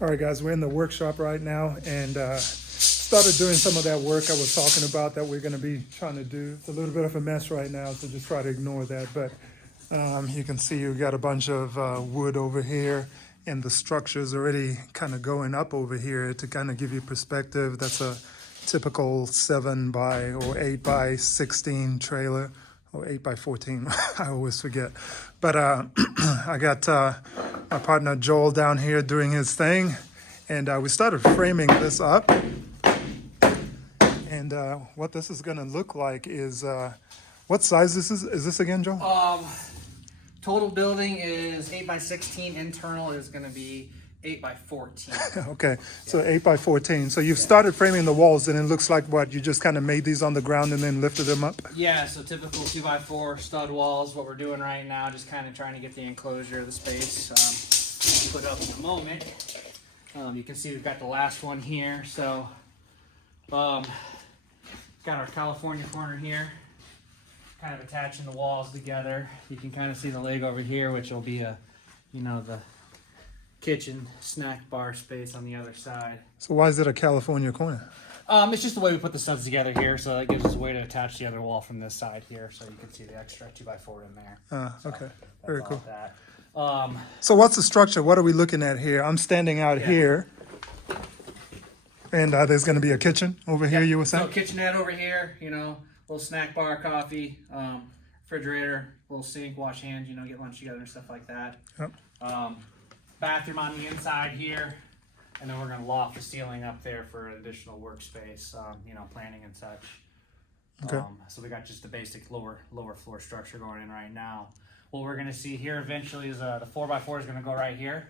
All right, guys, we're in the workshop right now and started doing some of that work I was talking about that we're going to be trying to do. It's a little bit of a mess right now, so just try to ignore that. But you can see we've got a bunch of wood over here, and the structure's already kind of going up over here to kind of give you perspective. That's a typical 7 by or 8 by 16 trailer, or 8 by 14. I always forget. But I got my partner Joel down here doing his thing, and we started framing this up. And what this is going to look like is, what size this is? Is this again, Joel? Total building is 8 by 16. Internal is going to be 8 by 14. Okay, so 8 by 14. So you've started framing the walls, and it looks like what, you just kind of made these on the ground and then lifted them up? Yeah, so typical 2 by 4 stud walls. What we're doing right now, just kind of trying to get the enclosure of the space put up in a moment. You can see we've got the last one here. So got our California corner here, kind of attaching the walls together. You can kind of see the leg over here, which will be the kitchen snack bar space on the other side. So why is it a California corner? It's just the way we put the studs together here, so that gives us a way to attach the other wall from this side here, so you can see the extra 2 by 4 in there. Okay, very cool. That. So what's the structure? What are we looking at here? I'm standing out here, and there's going to be a kitchen over here, you were saying? So kitchenette over here, little snack bar, coffee, refrigerator, little sink, wash hands, get lunch together and stuff like that. Yep. Bathroom on the inside here, and then we're going to loft the ceiling up there for an additional workspace, planning and such. Okay. So we got just the basic lower floor structure going in right now. What we're going to see here eventually is the 4x4 is going to go right here.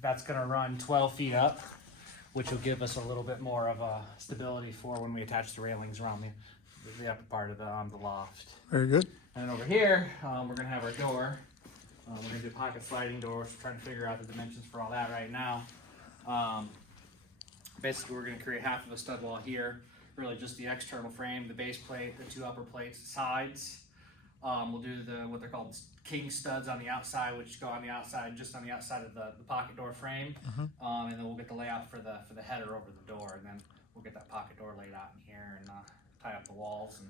That's going to run 12 feet up, which will give us a little bit more of a stability for when we attach the railings around the upper part of the loft. Very good. And then over here, we're going to have our door. We're going to do pocket sliding doors. We're trying to figure out the dimensions for all that right now. Basically, we're going to create half of a stud wall here. Really just the external frame, the base plate, the 2 upper plates, the sides. We'll do what they're called king studs on the outside, which go on the outside, just on the outside of the pocket door frame. And then we'll get the layout for the header over the door, and then we'll get that pocket door laid out in here and tie up the walls and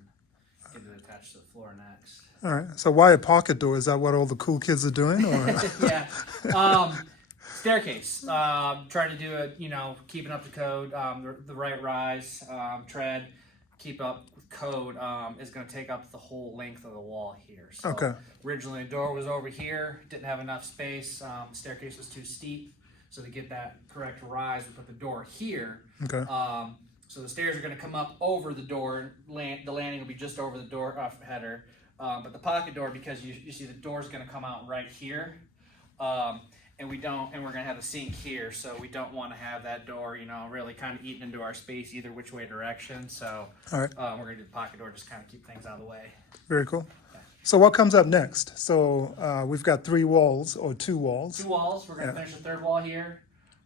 get it attached to the floor next. All right. So why a pocket door? Is that what all the cool kids are doing? Or? Yeah. Staircase. Trying to do it, keeping up to code, the right rise, tread, keep up with code is going to take up the whole length of the wall here. So Okay. Originally the door was over here, didn't have enough space. Staircase was too steep. So to get that correct rise, we put the door here. Okay. So the stairs are going to come up over the door. The landing will be just over the door header. But the pocket door, because you see the door is going to come out right here. And we're going to have a sink here, so we don't want to have that door, really kind of eating into our space either which way direction. So All right. we're going to do the pocket door, just kind of keep things out of the way. Very cool. So what comes up next? So we've got 3 walls or 2 walls. 2 walls. We're going to finish the 3rd wall here.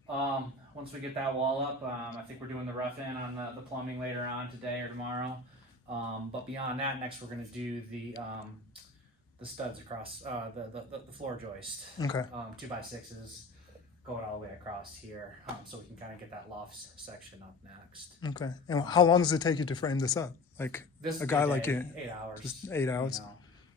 Once we get that wall up, I think we're doing the rough in on the plumbing later on today or tomorrow. But beyond that, next we're going to do the studs across the floor joist. Okay. 2 by 6s going all the way across here, so we can kind of get that loft section up next. Okay. And how long does it take you to frame this up? Like This a guy like you? 8 hours. Just 8 hours.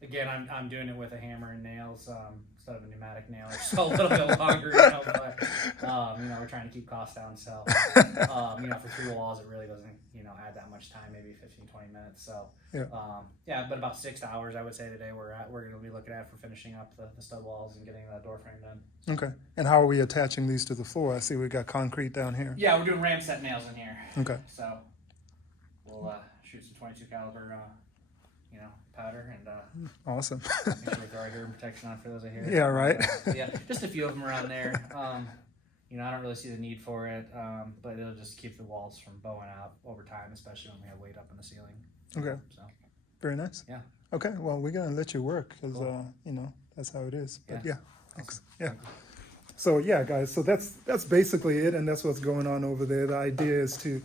Again, I'm doing it with a hammer and nails instead of a pneumatic nailer, so a little bit longer. But we're trying to keep costs down. So for 3 walls, it really doesn't add that much time, maybe 15-20 minutes. So but about 6 hours, I would say today we're going to be looking at for finishing up the stud walls and getting the door frame done. Okay. And how are we attaching these to the floor? I see we got concrete down here. Yeah, we're doing ram set nails in here. Okay. So we'll shoot some 22 caliber powder and Awesome. make sure we throw our hearing protection on for those I hear. Yeah, right. Yeah, just a few of them around there. I don't really see the need for it, but it'll just keep the walls from bowing out over time, especially when we have weight up in the ceiling. Okay. So Very nice. yeah. Okay. Well, we're gonna let you work because Cool. that's how it is. But Yeah. thanks. Yeah. So yeah, guys. So that's basically it, and that's what's going on over there. The idea is to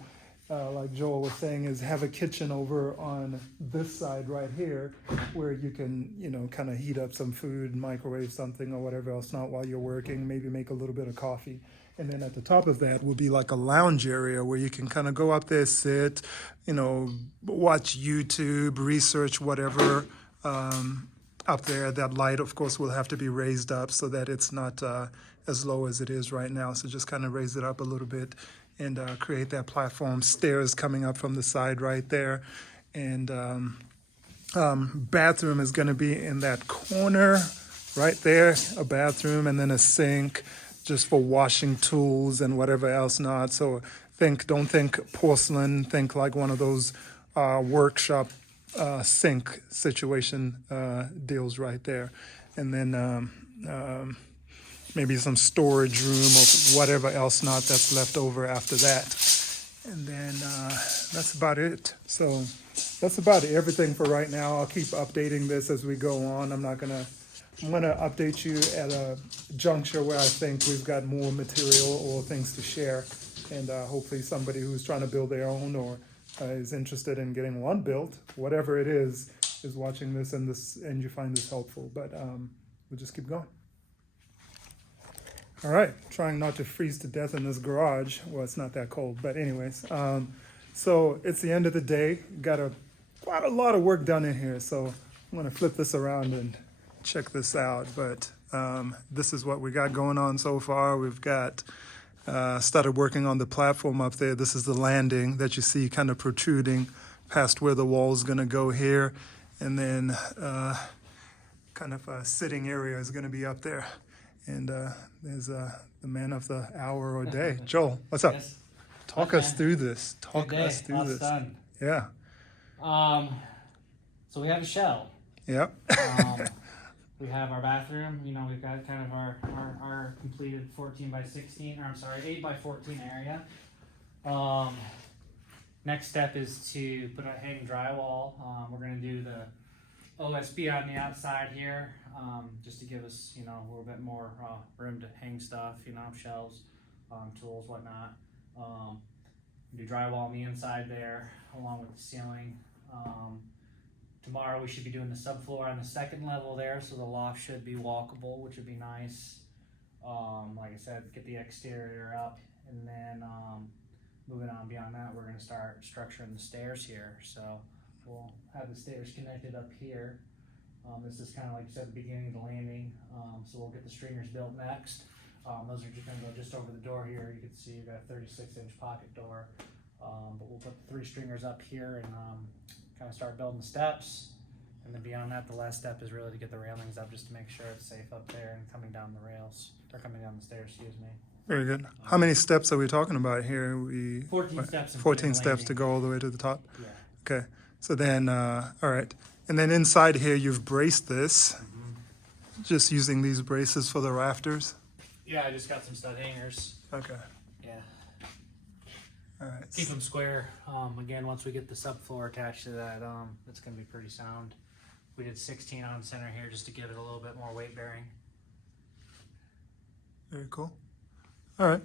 like Joel was saying, is have a kitchen over on this side right here where you can, kind of heat up some food, microwave something or whatever else, not while you're working, maybe make a little bit of coffee. And then at the top of that will be like a lounge area where you can kind of go up there, sit, watch YouTube, research whatever up there. That light, of course, will have to be raised up so that it's not as low as it is right now. So just kind of raise it up a little bit and create that platform. Stairs coming up from the side right there. And bathroom is going to be in that corner right there, a bathroom, and then a sink just for washing tools and whatever else not. So don't think porcelain, think like one of those workshop sink situation deals right there. And then maybe some storage room or whatever else not that's left over after that. And then that's about it. So that's about everything for right now. I'll keep updating this as we go on. I'm gonna update you at a juncture where I think we've got more material or things to share. And hopefully somebody who's trying to build their own or is interested in getting one built, whatever it is watching this and you find this helpful. But we'll just keep going. All right, trying not to freeze to death in this garage. Well, it's not that cold, but anyways. So it's the end of the day. Got quite a lot of work done in here. So I'm gonna flip this around and check this out. But this is what we got going on so far. We've got started working on the platform up there. This is the landing that you see kind of protruding past where the wall's gonna go here. And then kind of a sitting area is gonna be up there. And there's the man of the hour or day. Joel, what's up? Yes. Talk us through this. Good Us day. through Lots this. done. Yeah. So we have a shell. Yep. We have our bathroom. We've got kind of our completed 14 by 16, or I'm sorry, 8 by 14 area. Next step is to put a hang drywall. We're going to do the OSB on the outside here, just to give us, a little bit more room to hang stuff, shelves, tools, whatnot. Do drywall on the inside there, along with the ceiling. Tomorrow we should be doing the subfloor on the second level there, so the loft should be walkable, which would be nice. Like I said, get the exterior up, and then moving on beyond that, we're going to start structuring the stairs here. So we'll have the stairs connected up here. This is kind of like I said, the beginning of the landing. So we'll get the stringers built next. Those are just going to go just over the door here. You can see you've got a 36-inch pocket door. But we'll put the 3 stringers up here and kind of start building the steps. And then beyond that, the last step is really to get the railings up just to make sure it's safe up there and coming down the rails, or coming down the stairs, excuse me. Very good. How many steps are we talking about here? 14 steps. 14 steps to go all the way to the top? Yeah. Okay. So then, all right. And then inside here, you've braced this, just using these braces for the rafters? Yeah, I just got some stud hangers. Okay. Yeah. All right. Keep them square. Again, once we get the subfloor attached to that, it's going to be pretty sound. We did 16 on center here just to give it a little bit more weight bearing. Very cool. All right.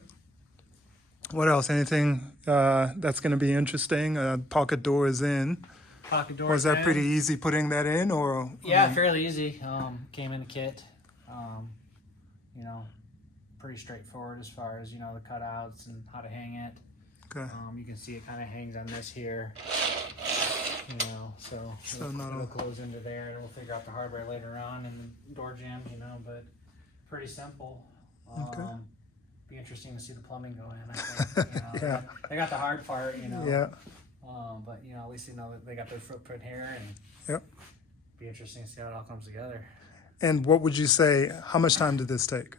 What else? Anything that's going to be interesting? Pocket door is in. Pocket door. Was that pretty easy putting that in, or? Yeah, fairly easy. Came in the kit. Pretty straightforward as far as the cutouts and how to hang it. Okay. You can see it kind of hangs on this here. So not it'll close into there, and we'll figure out the hardware later on and the door jam. But pretty simple. Okay. Be interesting to see the plumbing go in. I think. Yeah. They got the hard part. Yeah. But at least that they got their footprint here, and Yep. be interesting to see how it all comes together. And what would you say? How much time did this take?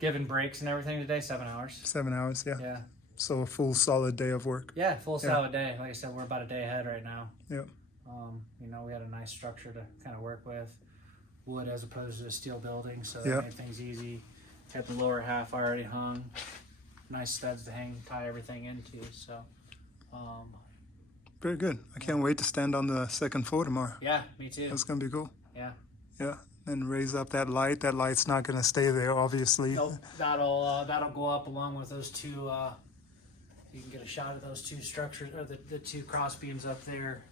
Given breaks and everything today, 7 hours. 7 hours. Yeah. Yeah. So a full solid day of work. Yeah, full solid day. Like I said, we're about a day ahead right now. Yep. We had a nice structure to kind of work with. Wood as opposed to a steel building, so that Yep. made things easy. Had the lower half already hung. Nice studs to tie everything into. So, Very good. I can't wait to stand on the second floor tomorrow. yeah, me too. That's gonna be cool. Yeah. Yeah, and raise up that light. That light's not going to stay there, obviously. Nope, that'll go up along with those two. You can get a shot of those two structures, or the two cross beams up there.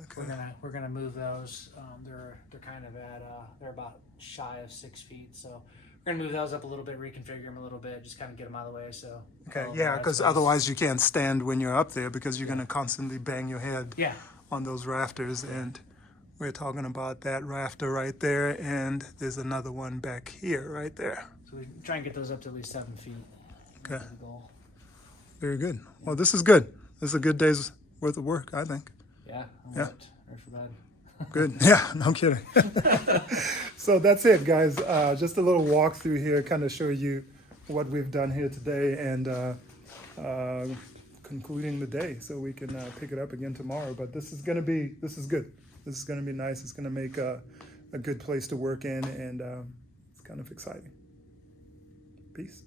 Okay. We're gonna move those. They're kind of at they're about shy of 6 feet, so we're gonna move those up a little bit, reconfigure them a little bit, just kind of get them out of the way. So Okay, yeah, because otherwise you can't stand when you're up there because you're going to constantly bang your head yeah, on those rafters. And we're talking about that rafter right there, and there's another one back here, right there. so we try and get those up to at least 7 feet. Okay. That's the goal. Very good. Well, this is good. This is a good day's worth of work, I think. Yeah. Yeah. Right for bed. Good. Yeah, no kidding. So that's it, guys. Just a little walkthrough here, kind of show you what we've done here today, and concluding the day, so we can pick it up again tomorrow. But this is good. This is going to be nice. It's going to make a good place to work in, and it's kind of exciting. Peace.